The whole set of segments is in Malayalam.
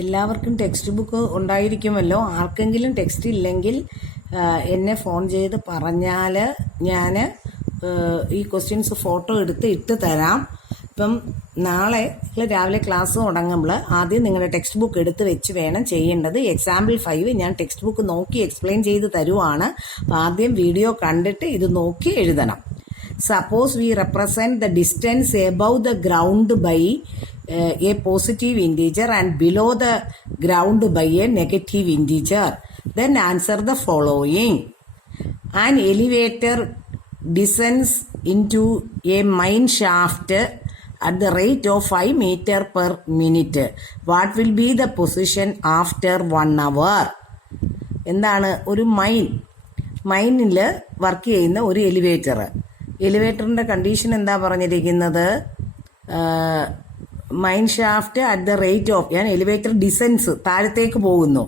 എല്ലാവർക്കും ടെക്സ്റ്റ് ബുക്ക് ഉണ്ടായിരിക്കുമല്ലോ. ആർക്കെങ്കിലും ടെക്സ്റ്റ് ഇല്ലെങ്കിൽ എന്നെ ഫോൺ ചെയ്ത് പറഞ്ഞാൽ ഞാൻ ഈ ക്വസ്റ്റ്യൻസ് ഫോട്ടോ എടുത്ത് ഇട്ട് തരാം. ഇപ്പം നാളെ രാവിലെ ക്ലാസ് തുടങ്ങുമ്പോൾ ആദ്യം നിങ്ങളുടെ ടെക്സ്റ്റ് ബുക്ക് എടുത്ത് വെച്ച് വേണം ചെയ്യേണ്ടത്. എക്സാമ്പിൾ 5 ഞാൻ ടെക്സ്റ്റ് ബുക്ക് നോക്കി എക്സ്പ്ലെയിൻ ചെയ്ത് തരുവാണ്. അപ്പം ആദ്യം വീഡിയോ കണ്ടിട്ട് ഇത് നോക്കി എഴുതണം. Suppose we represent the distance above the ground by a positive integer and below the ground by a negative integer. Then answer the following. An elevator descends into a mine shaft at the rate of 5 meters per minute. What will be the position after 1 hour? എന്താണ് ഒരു മൈനിൽ വർക്ക് ചെയ്യുന്ന ഒരു എലിവേറ്ററിന്റെ കണ്ടീഷൻ എന്താ പറഞ്ഞിരിക്കുന്നത്? Mine shaft at the rate of, ഞാൻ എലിവേറ്റർ ഡിസെൻസ് താഴത്തേക്ക് പോകുന്നു,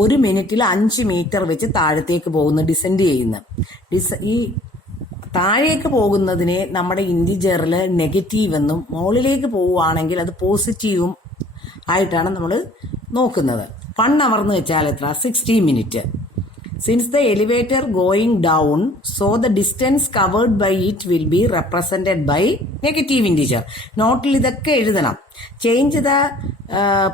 1 മിനിറ്റിൽ 5 മീറ്റർ വെച്ച് താഴത്തേക്ക് പോകുന്നു, ഡിസെൻഡ് ചെയ്യുന്നു. ഈ താഴേക്ക് പോകുന്നതിനെ നമ്മുടെ ഇൻറ്റിജറിൽ നെഗറ്റീവ് എന്നും മുകളിലേക്ക് പോവുകയാണെങ്കിൽ അത് പോസിറ്റീവും ആയിട്ടാണ് നമ്മൾ നോക്കുന്നത്. 1 അവർ എന്ന് വെച്ചാൽ എത്ര? 60 minute. Since the elevator going down, so the distance covered by it will be represented by negative integer. നോട്ടിൽ ഇതൊക്കെ എഴുതണം. Change the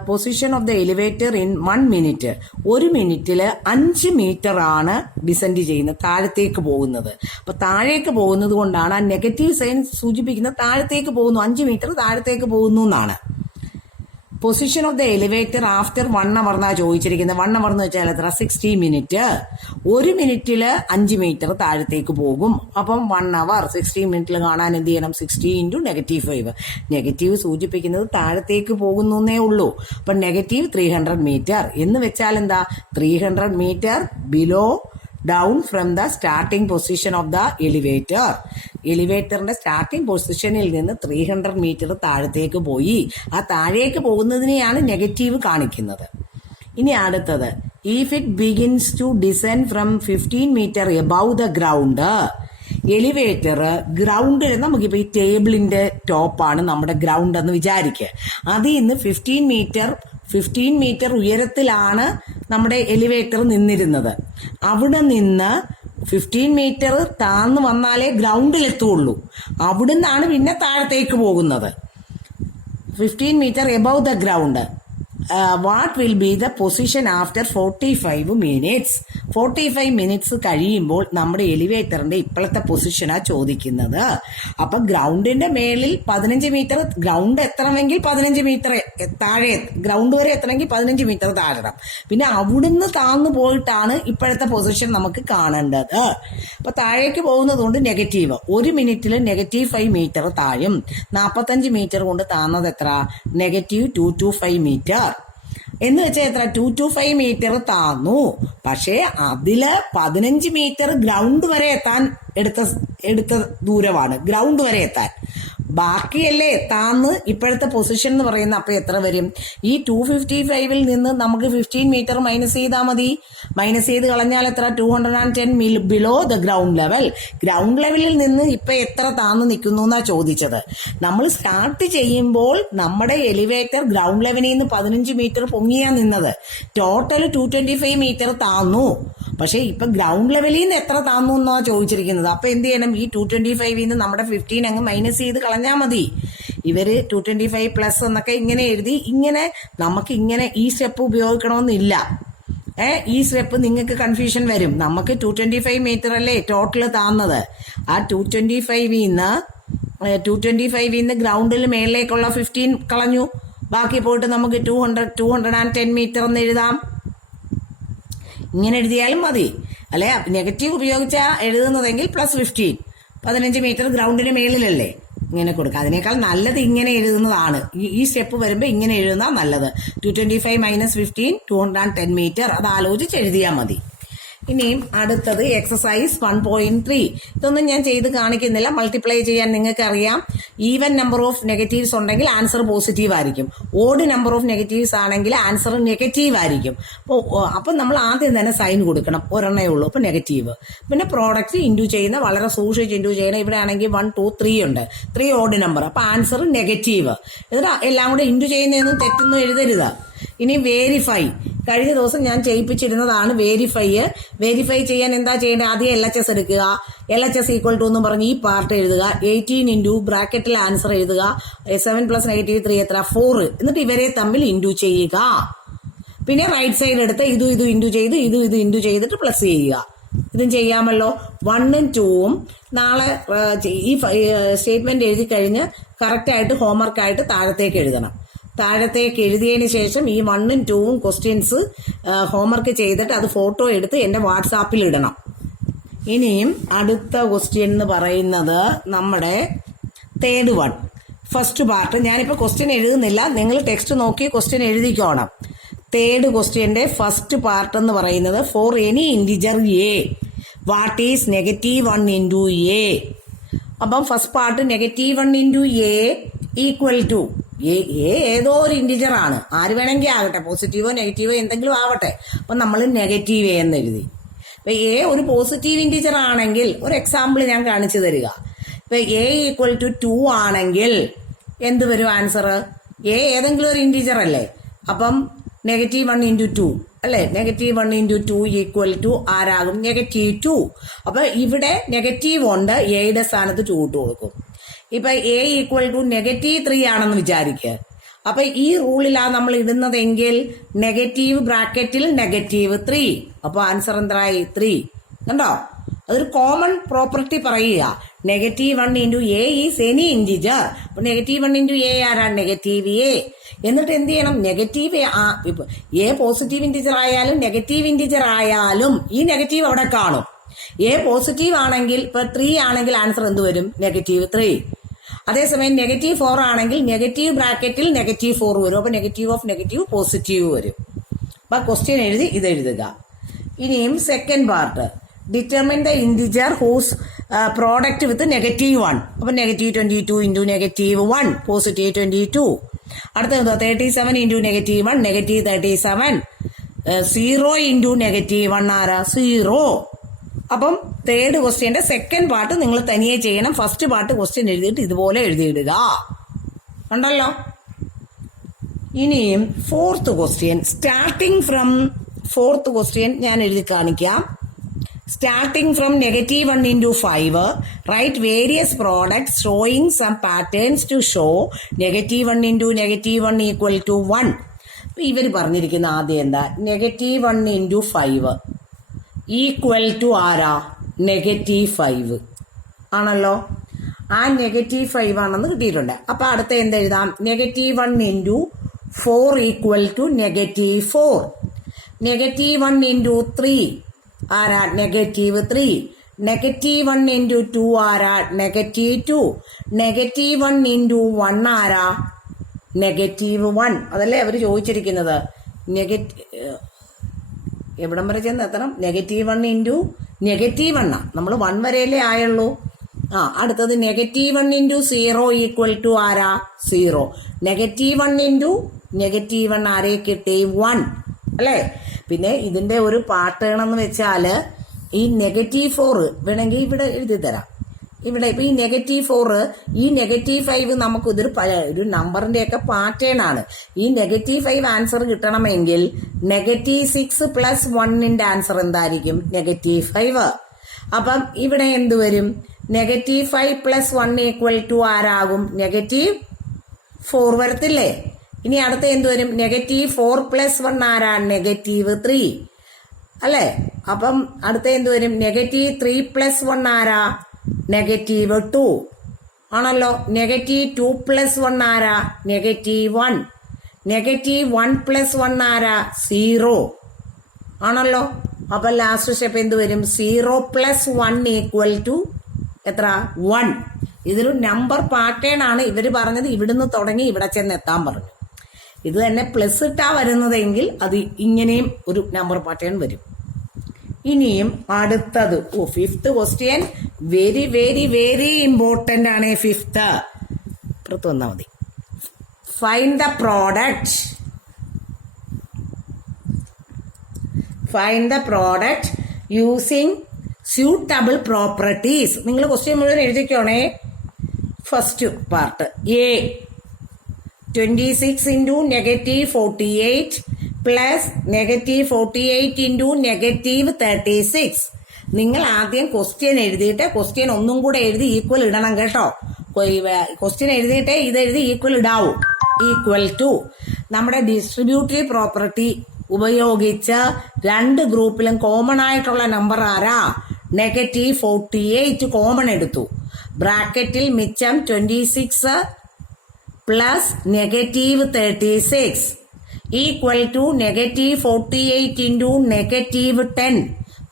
position of the elevator in 1 minute. 1 മിനിറ്റിൽ 5 മീറ്റർ ആണ് ഡിസെൻഡ് ചെയ്യുന്നത്, താഴത്തേക്ക് പോകുന്നത്. അപ്പൊ താഴേക്ക് പോകുന്നത് കൊണ്ടാണ് ആ നെഗറ്റീവ് സൈൻ സൂചിപ്പിക്കുന്നത് താഴത്തേക്ക് പോകുന്നു, 5 മീറ്റർ താഴത്തേക്ക് പോകുന്നു എന്നാണ്. Position of the elevator after 1 അവർ എന്നാ ചോദിച്ചിരിക്കുന്നത്. 1 അവർ എന്ന് വെച്ചാൽ എത്ര? 60 മിനിറ്റ്. 1 മിനിറ്റിൽ 5 മീറ്റർ താഴത്തേക്ക് പോകും. അപ്പം 1 അവർ 60 മിനിറ്റിൽ കാണാൻ എന്ത് ചെയ്യണം? 60 × -5. നെഗറ്റീവ് സൂചിപ്പിക്കുന്നത് താഴത്തേക്ക് പോകുന്നേ ഉള്ളൂ. അപ്പം -300 മീറ്റർ എന്ന് വെച്ചാൽ എന്താ? 300 metre below down from the starting position of the elevator. എലിവേറ്ററിന്റെ സ്റ്റാർട്ടിംഗ് പൊസിഷനിൽ നിന്ന് 300 മീറ്റർ താഴത്തേക്ക് പോയി. ആ താഴേക്ക് പോകുന്നതിനെയാണ് നെഗറ്റീവ് കാണിക്കുന്നത്. ഇനി അടുത്തത്, if it begins to descend from 15 metre above the ground. Elevator ഗ്രൗണ്ടിൽ, നമുക്കിപ്പോൾ ഈ ടേബിളിന്റെ ടോപ്പാണ് നമ്മുടെ ഗ്രൗണ്ട് എന്ന് വിചാരിക്കുക. അതിൽ നിന്ന് 15 മീറ്റർ ഉയരത്തിലാണ് നമ്മുടെ എലിവേറ്റർ നിന്നിരുന്നത്. അവിടെ നിന്ന് 15 മീറ്റർ താഴ്ന്നു വന്നാലേ ഗ്രൗണ്ടിലെത്തുള്ളൂ. അവിടുന്നാണ് പിന്നെ താഴത്തേക്ക് പോകുന്നത്. 15 metre above the ground. What will be the position after 45 minutes? 45 minutes കഴിയുമ്പോൾ നമ്മുടെ എലിവേറ്ററിന്റെ ഇപ്പോഴത്തെ പൊസിഷനാ ചോദിക്കുന്നത്. അപ്പൊ ഗ്രൗണ്ടിന്റെ മേളിൽ 15 മീറ്റർ, ഗ്രൗണ്ട് എത്തണമെങ്കിൽ 15 മീറ്റർ താഴെ, ഗ്രൗണ്ട് വരെ എത്തണമെങ്കിൽ 15 മീറ്റർ താഴണം. പിന്നെ അവിടുന്ന് താഴ്ന്നു പോയിട്ടാണ് ഇപ്പോഴത്തെ പൊസിഷൻ നമുക്ക് കാണേണ്ടത്. അപ്പൊ താഴേക്ക് പോകുന്നത് കൊണ്ട് നെഗറ്റീവ്. 1 മിനിറ്റിൽ -5 മീറ്റർ താഴും. 45 മീറ്റർ കൊണ്ട് താഴ്ന്നത് എത്ര? -225 മീറ്റർ. എന്ന് വെച്ചാൽ എത്ര? 225 മീറ്റർ താന്നു. പക്ഷേ അതില് 15 മീറ്റർ ഗ്രൗണ്ട് വരെ എത്താൻ എടുത്ത ദൂരമാണ്, ഗ്രൗണ്ട് വരെ എത്താൻ. ബാക്കിയല്ലേ താന്ന് ഇപ്പോഴത്തെ പൊസിഷൻ എന്ന് പറയുന്ന. അപ്പൊ എത്ര വരും? ഈ 255 നിന്ന് നമുക്ക് 15 മീറ്റർ മൈനസ് ചെയ്താൽ മതി. മൈനസ് ചെയ്ത് കളഞ്ഞാൽ എത്ര? 210 below the ground level. Ground ലെവലിൽ നിന്ന് ഇപ്പൊ എത്ര താന്ന് നിൽക്കുന്നു എന്നാ ചോദിച്ചത്. നമ്മൾ സ്റ്റാർട്ട് ചെയ്യുമ്പോൾ നമ്മുടെ എലിവേറ്റർ ഗ്രൗണ്ട് ലെവലിൽ നിന്ന് 15 മീറ്റർ പൊങ്ങിയാ നിന്നത്. ടോട്ടൽ 225 മീറ്റർ താന്നു. പക്ഷെ ഇപ്പൊ ഗ്രൗണ്ട് ലെവലിൽ നിന്ന് എത്ര താന്നു എന്നാ ചോദിച്ചിരിക്കുന്നത്. അപ്പൊ എന്ത് ചെയ്യണം? ഈ 225 നിന്ന് നമ്മുടെ 15 അങ്ങ് മൈനസ് ചെയ്ത് കളഞ്ഞാൽ മതി. ഇവര് 225 പ്ലസ് എന്നൊക്കെ ഇങ്ങനെ എഴുതി. ഇങ്ങനെ നമുക്ക് ഇങ്ങനെ ഈ സ്റ്റെപ്പ് ഉപയോഗിക്കണമെന്നില്ല. ഈ സ്റ്റെപ്പ് നിങ്ങൾക്ക് കൺഫ്യൂഷൻ വരും. നമുക്ക് 225 മീറ്റർ അല്ലേ ടോട്ടൽ താന്നത്. ആ 225 നിന്ന് ഗ്രൗണ്ടിൽ മേളിലേക്കുള്ള 15 കളഞ്ഞു. ബാക്കി പോയിട്ട് നമുക്ക് 210 മീറ്റർ എന്ന് എഴുതാം. ഇങ്ങനെ എഴുതിയാലും മതി. അല്ലെ നെഗറ്റീവ് ഉപയോഗിച്ചാ എഴുതുന്നതെങ്കിൽ +15, 15 മീറ്റർ ഗ്രൗണ്ടിന് മേളിലല്ലേ, ഇങ്ങനെ കൊടുക്കുക. അതിനേക്കാൾ നല്ലത് ഇങ്ങനെ എഴുതുന്നതാണ്. ഈ സ്റ്റെപ്പ് വരുമ്പോൾ ഇങ്ങനെ എഴുതുന്ന നല്ലത്. 225 - 15 210 മീറ്റർ. അത് ആലോചിച്ച് എഴുതിയാൽ മതി. ഇനിയും അടുത്തത് എക്സസൈസ് 1.3. ഇതൊന്നും ഞാൻ ചെയ്ത് കാണിക്കുന്നില്ല. മൾട്ടിപ്ലൈ ചെയ്യാൻ നിങ്ങൾക്ക് അറിയാം. ഈവൻ നമ്പർ ഓഫ് നെഗറ്റീവ്സ് ഉണ്ടെങ്കിൽ ആൻസർ പോസിറ്റീവ് ആയിരിക്കും. ഓഡ് നമ്പർ ഓഫ് നെഗറ്റീവ്സ് ആണെങ്കിൽ ആൻസർ നെഗറ്റീവ് ആയിരിക്കും. അപ്പം നമ്മൾ ആദ്യം തന്നെ സൈൻ കൊടുക്കണം. ഒരെണ്ണേ ഉള്ളൂ, അപ്പൊ നെഗറ്റീവ്. പിന്നെ പ്രോഡക്റ്റ് ഇൻഡു ചെയ്യുന്ന വളരെ സൂക്ഷിച്ച് ഇൻഡു ചെയ്യണം. ഇവിടെ ആണെങ്കിൽ 1 2 3 ഉണ്ട്. 3 ഓഡ് നമ്പർ, അപ്പൊ ആൻസർ നെഗറ്റീവ്. എന്നിട്ട് എല്ലാം കൂടെ ഇൻഡു ചെയ്യുന്നതൊന്നും തെറ്റൊന്നും എഴുതരുത്. ഇനി വേരിഫൈ. കഴിഞ്ഞ ദിവസം ഞാൻ ചെയ്യിപ്പിച്ചിരുന്നതാണ് വേരിഫൈ ചെയ്യാൻ എന്താ ചെയ്യേണ്ടത്? ആദ്യം LHS എടുക്കുക. LHS = എന്ന് പറഞ്ഞ് ഈ പാർട്ട് എഴുതുക. 18 ഇൻറ്റു ബ്രാക്കറ്റിൽ ആൻസർ എഴുതുക. 7 + -3 എത്ര? 4. എന്നിട്ട് ഇവരെ തമ്മിൽ ഇൻറ്റു ചെയ്യുക. പിന്നെ റൈറ്റ് സൈഡ് എടുത്ത് ഇത് ഇൻറ്റു ചെയ്ത് ഇത് ഇൻറ്റു ചെയ്തിട്ട് പ്ലസ് ചെയ്യുക. ഇതും ചെയ്യാമല്ലോ. 1ഉം 2ഉം നാളെ ഈ സ്റ്റേറ്റ്മെന്റ് എഴുതി കഴിഞ്ഞ് കറക്റ്റായിട്ട് ഹോംവർക്കായിട്ട് താഴത്തേക്ക് എഴുതണം. താഴത്തേക്ക് എഴുതിയതിന് ശേഷം ഈ 1ഉം 2ഉം ക്വസ്റ്റ്യൻസ് ഹോംവർക്ക് ചെയ്തിട്ട് അത് ഫോട്ടോ എടുത്ത് എൻ്റെ വാട്സാപ്പിൽ ഇടണം. ഇനിയും അടുത്ത ക്വസ്റ്റ്യൻ എന്ന് പറയുന്നത് നമ്മുടെ തേർഡ് വൺ, ഫസ്റ്റ് പാർട്ട്. ഞാനിപ്പോൾ ക്വസ്റ്റ്യൻ എഴുതുന്നില്ല, നിങ്ങൾ ടെക്സ്റ്റ് നോക്കി ക്വസ്റ്റ്യൻ എഴുതിക്കോണം. തേർഡ് ക്വസ്റ്റ്യന്റെ ഫസ്റ്റ് പാർട്ട് എന്ന് പറയുന്നത് for any integer A what is -1 into A. അപ്പം first part -1 into A equal to A ഏതോ ഒരു ഇൻറ്റിജർ ആണ്, ആര് വേണമെങ്കിൽ ആകട്ടെ, പോസിറ്റീവോ നെഗറ്റീവോ എന്തെങ്കിലും ആവട്ടെ. അപ്പം നമ്മൾ നെഗറ്റീവ് എന്ന് എഴുതി. ഇപ്പം എ ഒരു പോസിറ്റീവ് ഇൻറ്റിജർ ആണെങ്കിൽ ഒരു എക്സാമ്പിൾ ഞാൻ കാണിച്ചു തരിക. ഇപ്പം എ ഈക്വൽ ടു 2 ആണെങ്കിൽ എന്ത് വരും ആൻസർ? എ ഏതെങ്കിലും ഒരു ഇൻറ്റിജർ അല്ലേ. അപ്പം -1 ഇൻറ്റു 2 അല്ലേ, -1 ഇൻറ്റു 2 ഈക്വൽ ടു ആരാകും? -2. അപ്പൊ ഇവിടെ നെഗറ്റീവ് ഉണ്ട്, എയുടെ സ്ഥാനത്ത് 2 ഇട്ട് കൊടുക്കും. ഇപ്പൊ എ ഈക്വൽ ടു -3 ആണെന്ന് വിചാരിക്കുക. അപ്പൊ ഈ റൂളിലാണ് നമ്മൾ ഇടുന്നതെങ്കിൽ നെഗറ്റീവ് ബ്രാക്കറ്റിൽ -3. അപ്പൊ ആൻസർ എന്തായി? 3. കണ്ടോ? അതൊരു കോമൺ പ്രോപ്പർട്ടി പറയുക. -1 into A is any integer. അപ്പൊ -1 ഇൻറ്റു എ ആരാണ്? Negative A. എന്നിട്ട് എന്ത് ചെയ്യണം? നെഗറ്റീവ് എ പോസിറ്റീവ് ഇൻറ്റിജർ ആയാലും നെഗറ്റീവ് ഇൻറ്റിജർ ആയാലും ഈ നെഗറ്റീവ് അവിടെ കാണും. എ പോസിറ്റീവ് ആണെങ്കിൽ ഇപ്പൊ 3 ആണെങ്കിൽ ആൻസർ എന്ത് വരും? -3. അതേസമയം -4 ആണെങ്കിൽ നെഗറ്റീവ് ബ്രാക്കറ്റിൽ -4 വരും. അപ്പൊ നെഗറ്റീവ് ഓഫ് നെഗറ്റീവ് പോസിറ്റീവ് വരും. അപ്പൊ ക്വസ്റ്റ്യൻ എഴുതി ഇത് എഴുതുക. ഇനിയും second part, determine the integer whose product with -1. അപ്പൊ -22 ഇൻറ്റു -1 പോസിറ്റീവ് 22. അടുത്ത 37 ഇൻറ്റു -1 -37. 0 ഇൻറ്റു -1 ആരാ? 0. അപ്പം തേർഡ് ക്വസ്റ്റ്യന്റെ സെക്കൻഡ് പാർട്ട് നിങ്ങൾ തനിയെ ചെയ്യണം. ഫസ്റ്റ് പാർട്ട് ക്വസ്റ്റ്യൻ എഴുതിയിട്ട് ഇതുപോലെ എഴുതിയിടുക. ഉണ്ടല്ലോ. ഇനിയും fourth question, starting from fourth question ഞാൻ എഴുതി കാണിക്കാം. Starting from -1 into 5, write various products showing some patterns to show -1 into -1 equal to 1. ഇവർ പറഞ്ഞിരിക്കുന്ന ആദ്യം എന്താ? -1 into 5 ഈക്വൽ ടു ആരാ? -5 ആണല്ലോ. ആ -5 ആണെന്ന് കിട്ടിയിട്ടുണ്ട്. അപ്പൊ അടുത്ത എന്തെഴുതാം? -1 into 4 ഈക്വൽ ടു -4. -1 into 3 ആരാ? -3. -1 ഇൻറ്റു 2 ആരാ? -2. -1 ഇൻറ്റു 1 ആരാ? -1. അതല്ലേ അവര് ചോദിച്ചിരിക്കുന്നത്. എവിടം വരെ ചെന്ന് എത്തണം? -1 ഇൻറ്റു -1. നമ്മൾ 1 വരെയല്ലേ ആയുള്ളൂ. അടുത്തത് -1 ഇൻറ്റു 0 ഈക്വൽ ടു ആരാ? 0. -1 ഇൻറ്റു -1 ആരെ കിട്ടി? 1 അല്ലേ. പിന്നെ ഇതിന്റെ ഒരു പാറ്റേൺ എന്ന് വെച്ചാല് ഈ -4 വേണമെങ്കിൽ ഇവിടെ എഴുതി തരാം. ഇവിടെ ഇപ്പൊ ഈ -4 ഈ -5 നമുക്ക് ഒരു നമ്പറിന്റെ ഒക്കെ പാറ്റേൺ ആണ്. ഈ -5 ആൻസർ കിട്ടണമെങ്കിൽ -6 + 1ന്റെ ആൻസർ എന്തായിരിക്കും? -5. അപ്പം ഇവിടെ എന്ത് വരും? -5 + 1 ഈക്വൽ ടു ആരാകും? -4 വരത്തില്ലേ. ഇനി അടുത്ത എന്ത് വരും? -4 + 1 ആരാ? -3 അല്ലേ. അപ്പം അടുത്ത എന്ത് വരും? -3 + 1 ആരാ? -2 ആണല്ലോ. -2 + 1 ആരാ? -1. -1 + 1 ആരാ? 0 ആണല്ലോ. അപ്പൊ ലാസ്റ്റ് സ്റ്റെപ്പ് എന്ത് വരും? 0 + 1 ഈക്വൽ ടു എത്ര? 1. ഇതൊരു നമ്പർ പാറ്റേൺ ആണ്. ഇവര് പറഞ്ഞത് ഇവിടുന്ന് തുടങ്ങി ഇവിടെ ചെന്ന് എത്താൻ പറഞ്ഞു. ഇത് തന്നെ പ്ലസ് ഇട്ടാ വരുന്നതെങ്കിൽ അത് ഇങ്ങനെയും ഒരു നമ്പർ പാറ്റേൺ വരും. ഇനിയും അടുത്തത് fifth question very very very important ആണ്. ഫിഫ്ത്ത് പുറത്ത് വന്നാൽ മതി. Find the product using suitable properties. നിങ്ങൾ ക്വസ്റ്റ്യൻ മുഴുവൻ എഴുതിക്കോണേ. First part A 26 into negative 48 plus negative 48 into negative 36. നിങ്ങൾ ആദ്യം ക്വസ്റ്റ്യൻ എഴുതിയിട്ട് ക്വസ്റ്റ്യൻ ഒന്നും കൂടെ എഴുതി ഈക്വൽ ഇടണം കേട്ടോ. ക്വസ്റ്റ്യൻ എഴുതിയിട്ട് ഇതെഴുതി ഈക്വൽ ഇടാവൂ. ഈക്വൽ ടു നമ്മുടെ ഡിസ്ട്രിബ്യൂട്ടീവ് പ്രോപ്പർട്ടി ഉപയോഗിച്ച് രണ്ട് ഗ്രൂപ്പിലും കോമൺ ആയിട്ടുള്ള നമ്പർ ആരാ? negative 48 കോമൺ എടുത്തു. ബ്രാക്കറ്റിൽ മിച്ചം 26 plus negative 36 equal to negative 48 into negative 10.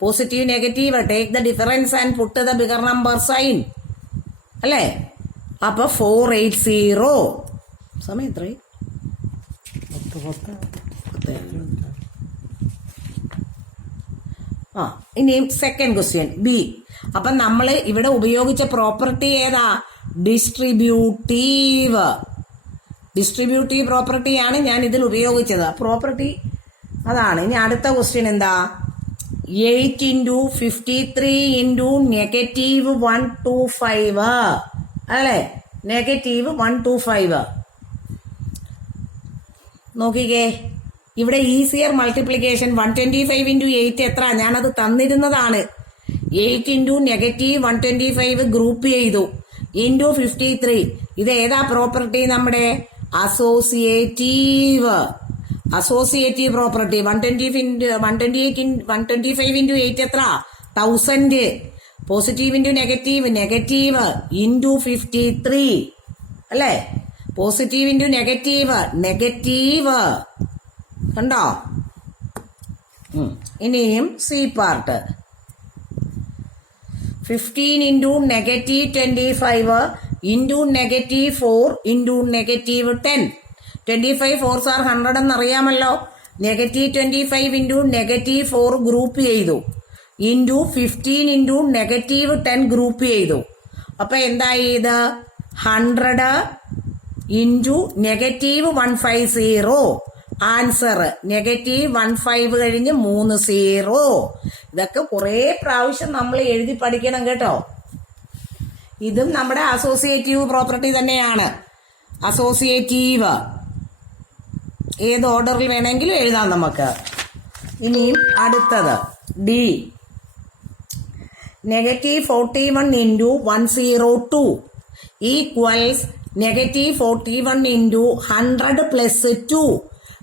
Positive negative take the difference and put the bigger number sign അല്ലേ? അപ്പൊ 480. സമയം എത്ര? ഇനിയും സെക്കൻഡ് ക്വസ്റ്റ്യൻ ബി. അപ്പൊ നമ്മൾ ഇവിടെ ഉപയോഗിച്ച പ്രോപ്പർട്ടി ഏതാ? ഡിസ്ട്രിബ്യൂട്ടീവ് പ്രോപ്പർട്ടിയാണ് ഞാൻ ഇതിൽ ഉപയോഗിച്ചത്. പ്രോപ്പർട്ടി അതാണ്. ഇനി അടുത്ത ക്വസ്റ്റ്യൻ എന്താ? 8 into 53 into negative 125 അല്ലേ? negative 125. നോക്കിക്കേ, ഇവിടെ ഈസിയർ മൾട്ടിപ്ലിക്കേഷൻ 125 into 8 എത്ര? ഞാനത് തന്നിരുന്നതാണ്. 8 into negative 125 ഗ്രൂപ്പ് ചെയ്തു ഇൻറ്റു 53. ഇത് ഏതാ പ്രോപ്പർട്ടി? നമ്മുടെ അസോസിയേറ്റീവ് പ്രോപ്പർട്ടി. 125 into 8 എത്ര? 1000. പോസിറ്റീവ് ഇൻറ്റു നെഗറ്റീവ് ഇൻറ്റു 53 അല്ലേ? പോസിറ്റീവ് ഇൻറ്റു നെഗറ്റീവ് കണ്ടോ? ഇനിയും C part 15 into negative 25 into negative 4 into negative 10. 25 4s are 100 എന്നറിയാമല്ലോ. negative 25 into negative 4 group ചെയ്തു ഇൻറ്റു 15 into negative 10 ഗ്രൂപ്പ് ചെയ്തു. അപ്പൊ എന്തായി? ഇത് 100 into negative 150. ആൻസർ negative 15 കഴിഞ്ഞ് 3 0. ഇതൊക്കെ കുറെ പ്രാവശ്യം നമ്മൾ എഴുതി പഠിക്കണം കേട്ടോ. ഇതും നമ്മുടെ അസോസിയേറ്റീവ് പ്രോപ്പർട്ടി തന്നെയാണ്. അസോസിയേറ്റീവ് ഏത് ഓർഡറിൽ വേണമെങ്കിലും എഴുതാം നമുക്ക്. ഇനിയും അടുത്തത് D. negative 41 into 102 equals negative 41 into 100 plus 2.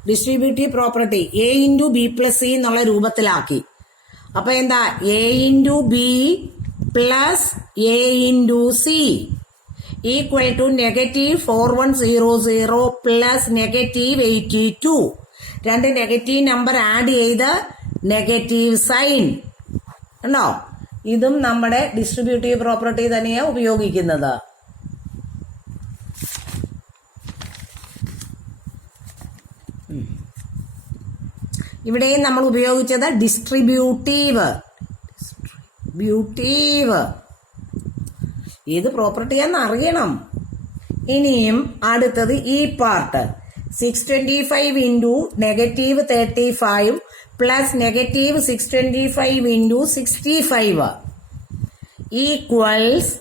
Distributive property A into B plus C എന്നുള്ള രൂപത്തിലാക്കി. അപ്പൊ എന്താ? A into B plus A into C equal to negative 4100 plus negative 82. രണ്ട് നെഗറ്റീവ് നമ്പർ ആഡ് ചെയ്ത് നെഗറ്റീവ് സൈൻ ഉണ്ടോ? ഇതും നമ്മുടെ ഡിസ്ട്രിബ്യൂട്ടീവ് പ്രോപ്പർട്ടി തന്നെയാണ് ഉപയോഗിക്കുന്നത്. ഇവിടെയും നമ്മൾ ഉപയോഗിച്ചത് ഡിസ്ട്രിബ്യൂട്ടീവ്. ഏത് പ്രോപ്പർട്ടിയാന്ന് അറിയണം. ഇനിയും അടുത്തത് ഈ part 625 into negative 35 plus negative 625 into 65 equals.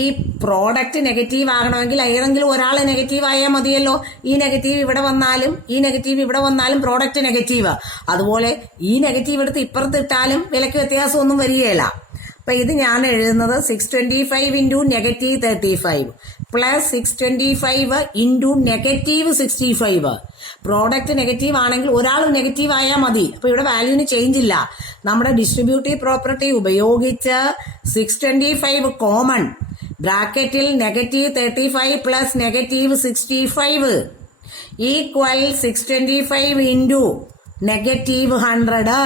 ഈ പ്രോഡക്റ്റ് നെഗറ്റീവ് ആകണമെങ്കിൽ ഏതെങ്കിലും ഒരാൾ നെഗറ്റീവ് ആയാൽ മതിയല്ലോ. ഈ നെഗറ്റീവ് ഇവിടെ വന്നാലും ഈ നെഗറ്റീവ് ഇവിടെ വന്നാലും പ്രോഡക്റ്റ് നെഗറ്റീവ്. അതുപോലെ ഈ നെഗറ്റീവ് എടുത്ത് ഇപ്പുറത്ത് ഇട്ടാലും വിലക്ക് വ്യത്യാസമൊന്നും വരികയില്ല. അപ്പൊ ഇത് ഞാൻ എഴുതുന്നത് 625 into negative 35 plus 625 into negative 65. Product negative ആണെങ്കിൽ ഒരാൾ നെഗറ്റീവ് ആയാൽ മതി. അപ്പൊ ഇവിടെ വാല്യൂന് ചേഞ്ച് ഇല്ല. നമ്മുടെ ഡിസ്ട്രിബ്യൂട്ടീവ് പ്രോപ്പർട്ടി ഉപയോഗിച്ച് 625 കോമൺ ബ്രാക്കറ്റിൽ negative 35 plus negative 65 equal 625 into negative 100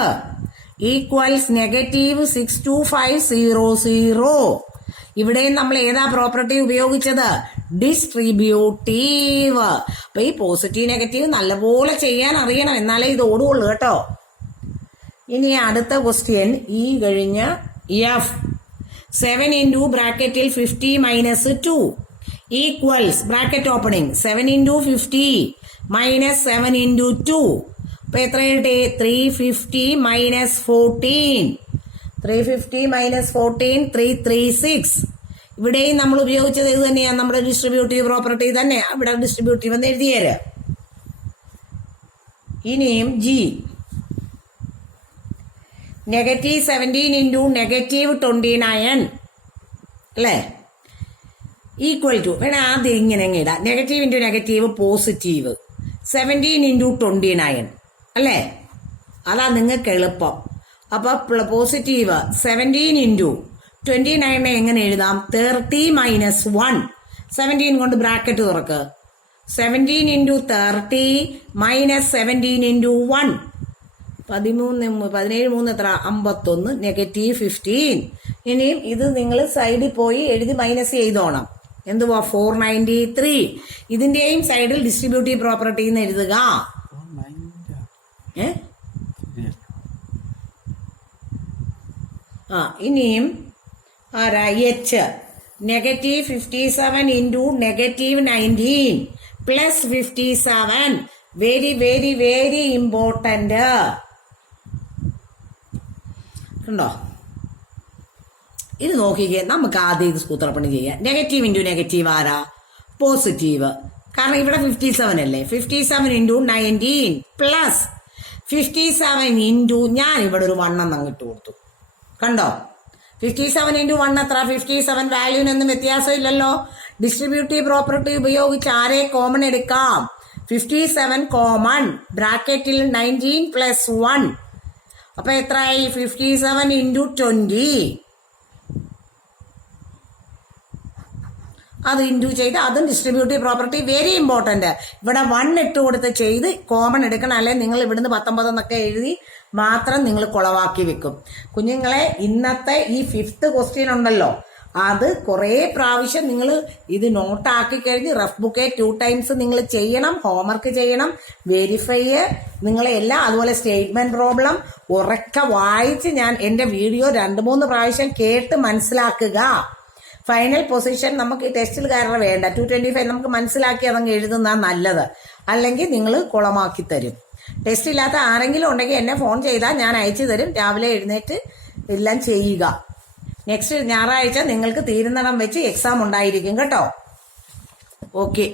equals negative 62500. ഇവിടെയും നമ്മൾ ഏതാ പ്രോപ്പർട്ടി ഉപയോഗിച്ചത്? ഡിസ്ട്രിബ്യൂട്ടീവ്. അപ്പൊ ഈ പോസിറ്റീവ് നെഗറ്റീവ് നല്ലപോലെ ചെയ്യാൻ അറിയണം, എന്നാലേ ഇത് ഓടുകയുള്ളൂ കേട്ടോ. ഇനി അടുത്ത ക്വസ്റ്റ്യൻ ഈ കഴിഞ്ഞ എഫ് 7 into ബ്രാക്കറ്റിൽ 50 minus 2 equals bracket opening 7 into 50 minus 7 into 2. അപ്പൊ എത്ര കിട്ടി? 350 minus 14. 350 minus 14 336. ഇവിടെയും നമ്മൾ ഉപയോഗിച്ചത് ഇത് തന്നെയാണ്, നമ്മുടെ ഡിസ്ട്രിബ്യൂട്ടീവ് പ്രോപ്പർട്ടി തന്നെ. ഇവിടെ ഡിസ്ട്രിബ്യൂട്ടീവ് എന്ന് എഴുതിയേര്. ഇനിയും ജി, -17 ഇൻറ്റു -29 അല്ലേ, ഈക്വൽ ടു, വേണേ ആദ്യം ഇങ്ങനെ ഇടാം, negative into negative positive 17 into 29 അല്ലേ, അതാ നിങ്ങൾക്ക് എളുപ്പം. അപ്പൊ പോസിറ്റീവ് 17 ഇൻറ്റു 29 എങ്ങനെ എഴുതാം, 30 - 1, 17 കൊണ്ട് ബ്രാക്കറ്റ് തുറക്ക്, 17 ഇൻറ്റു 30 - 17 ഇൻറ്റു 1, 17 3 എത്ര, 51, -15. ഇനിയും ഇത് നിങ്ങൾ സൈഡിൽ പോയി എഴുതി മൈനസ് ചെയ്തോണം. എന്തുവാ, 493. ഇതിന്റെയും സൈഡിൽ ഡിസ്ട്രിബ്യൂട്ടീവ് പ്രോപ്പർട്ടി എന്ന് എഴുതുക. ഇനിയും ആരാ, H, -57 into -19 plus 57. Very very very important. കണ്ടോ, ഇത് നോക്കിക്കേ. നമുക്ക് ആദ്യം ഇത് സൂത്രപ്പണി ചെയ്യാം. നെഗറ്റീവ് ഇൻറ്റു നെഗറ്റീവ് ആരാ, പോസിറ്റീവ്. കാരണം ഇവിടെ 57 അല്ലേ, 57 ഇൻറ്റു 19 പ്ലസ് 57 ഇൻറ്റു, ഞാൻ ഇവിടെ ഒരു 1 അങ്ങിട്ട് കൊടുത്തു. കണ്ടോ, 57 ഇൻറ്റു 1 എത്ര, 57. വാല്യൂനൊന്നും വ്യത്യാസം ഇല്ലല്ലോ. ഡിസ്ട്രിബ്യൂട്ടീവ് പ്രോപ്പർട്ടി ഉപയോഗിച്ച് ആരെ കോമൺ എടുക്കാം, 57 കോമൺ, ബ്രാക്കറ്റിൽ 19 പ്ലസ് 1. അപ്പൊ എത്രയായി, 57 ഇൻറ്റു 20. അത് ഇൻറ്റു ചെയ്ത്, അതും ഡിസ്ട്രിബ്യൂട്ടീവ് പ്രോപ്പർട്ടി വെരി ഇമ്പോർട്ടന്റ്. ഇവിടെ 1 ഇട്ട് കൊടുത്ത് ചെയ്ത് കോമൺ എടുക്കണം, അല്ലെ നിങ്ങൾ ഇവിടുന്ന് 19 എന്നൊക്കെ എഴുതി മാത്രം നിങ്ങൾ കുളവാക്കി വെക്കും. കുഞ്ഞുങ്ങളെ, ഇന്നത്തെ ഈ 5th ക്വസ്റ്റ്യൻ ഉണ്ടല്ലോ, അത് കുറേ പ്രാവശ്യം നിങ്ങൾ ഇത് നോട്ടാക്കി കഴിഞ്ഞ് റഫ് ബുക്കെ 2 times നിങ്ങൾ ചെയ്യണം, ഹോംവർക്ക് ചെയ്യണം, വെരിഫൈ നിങ്ങളെല്ലാം. അതുപോലെ സ്റ്റേറ്റ്മെന്റ് പ്രോബ്ലം ഉറക്കെ വായിച്ച് ഞാൻ എൻ്റെ വീഡിയോ 2-3 പ്രാവശ്യം കേട്ട് മനസ്സിലാക്കുക. ഫൈനൽ പൊസിഷൻ നമുക്ക് ഈ ടെസ്റ്റിൽ കാരണം വേണ്ട, 225 നമുക്ക് മനസ്സിലാക്കി അതങ്ങ് എഴുതുന്ന നല്ലത്. അല്ലെങ്കിൽ നിങ്ങൾ കുളമാക്കി തരും. ടെസ്റ്റ് ഇല്ലാത്ത ആരെങ്കിലും ഉണ്ടെങ്കിൽ എന്നെ ഫോൺ ചെയ്താൽ ഞാൻ അയച്ചു തരും. രാവിലെ എഴുന്നേറ്റ് എല്ലാം ചെയ്യുക. നെക്സ്റ്റ് ഞായറാഴ്ച നിങ്ങൾക്ക് തീരുന്നിടം വെച്ച് എക്സാം ഉണ്ടായിരിക്കും കേട്ടോ. ഓക്കെ.